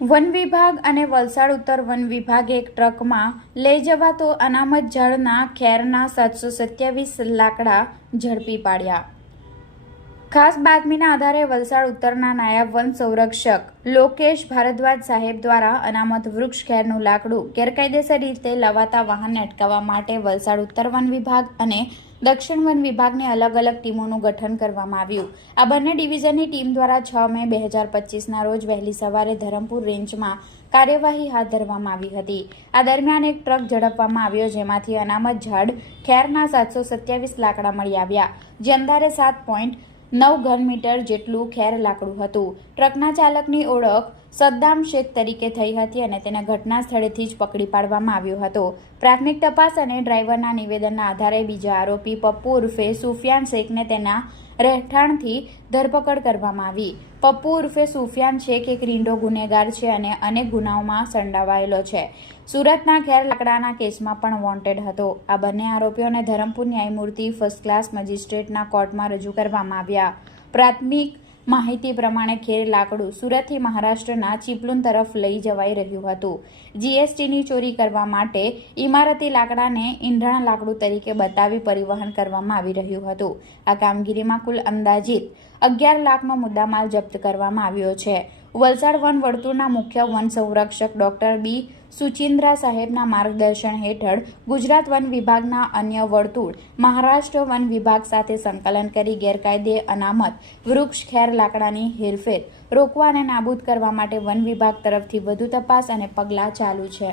One વિભાગ અને વલસાડ ઉત્તર વન વિભાગે એક ટ્રકમાં લઈ જવાતો અનામત ઝાડના ખેરના 727 લાકડા ઝડપી પાડ્યા। ખાસ બાતમીના આધારે વલસાડ ઉત્તરના નાયબ વન સંરક્ષક લોકેશ ભારદ્વાજ સાહેબ દ્વારા અનામત વૃક્ષ ખેરનું લાકડું ગેરકાયદેસર રીતે લવાતા વાહનને અટકાવવા માટે વલસાડ ઉત્તર વન વિભાગ અને દક્ષિણ વન વિભાગની અલગ અલગ ટીમોનું ગઠન કરવામાં આવ્યું। આ બંને ડિવિઝનની ટીમ દ્વારા 6 મે 2025ના રોજ વહેલી સવારે ધરમપુર રેન્જમાં કાર્યવાહી હાથ ધરવામાં આવી હતી। આ દરમિયાન એક ટ્રક ઝડપવામાં આવ્યો, જેમાંથી અનામત ઝાડ ખેરના 727 લાકડા મળી આવ્યા, જે અંદાજે 7.9 ઘન મીટર જેટલું ખેર લાકડું હતું। ટ્રકના ચાલકની ઓળખ સદ્દામ શેખ તરીકે થઈ હતી અને તેને ઘટના સ્થળેથી જ પકડી પાડવામાં આવ્યો હતો। પ્રાથમિક તપાસ અને ડ્રાઈવરના નિવેદનના આધારે બીજા આરોપી પપ્પુ ઉર્ફે સુફિયાન શેખને તેના રહેઠાણથી ધરપકડ કરવામાં આવી। પપ્પુ ઉર્ફે સુફિયાન શેખ એક રીંડો ગુનેગાર છે અને અનેક ગુનાઓમાં સંડોવાયેલો છે। સુરતના ખેર લાકડાના કેસમાં પણ વોન્ટેડ હતો। આ બંને આરોપીઓને ધરમપુર ન્યાયમૂર્તિ ફર્સ્ટ ક્લાસ મેજિસ્ટ્રેટના કોર્ટમાં રજૂ કરવામાં આવ્યા। પ્રાથમિક માહિતી પ્રમાણે ખેર લાકડું સુરતથી મહારાષ્ટ્રના ચીપલુન તરફ લઈ જવાઈ રહ્યું હતું। જીએસટીની ચોરી કરવા માટે ઇમારતી લાકડાને ઈંધણ લાકડું તરીકે બતાવી પરિવહન કરવામાં આવી રહ્યું હતું। આ કામગીરીમાં કુલ અંદાજિત 11 લાખનો મુદ્દામાલ જપ્ત કરવામાં આવ્યો છે। વલસાડ વન વર્તુળના મુખ્ય વન સંરક્ષક ડોક્ટર બી સુચિન્દ્રા સાહેબના માર્ગદર્શન હેઠળ ગુજરાત વન વિભાગના અન્ય વર્તુળ મહારાષ્ટ્ર વન વિભાગ સાથે સંકલન કરી ગેરકાયદે અનામત વૃક્ષ ખેર લાકડાની હેરફેર રોકવા અને નાબૂદ કરવા માટે વન વિભાગ તરફથી વધુ તપાસ અને પગલાં ચાલુ છે।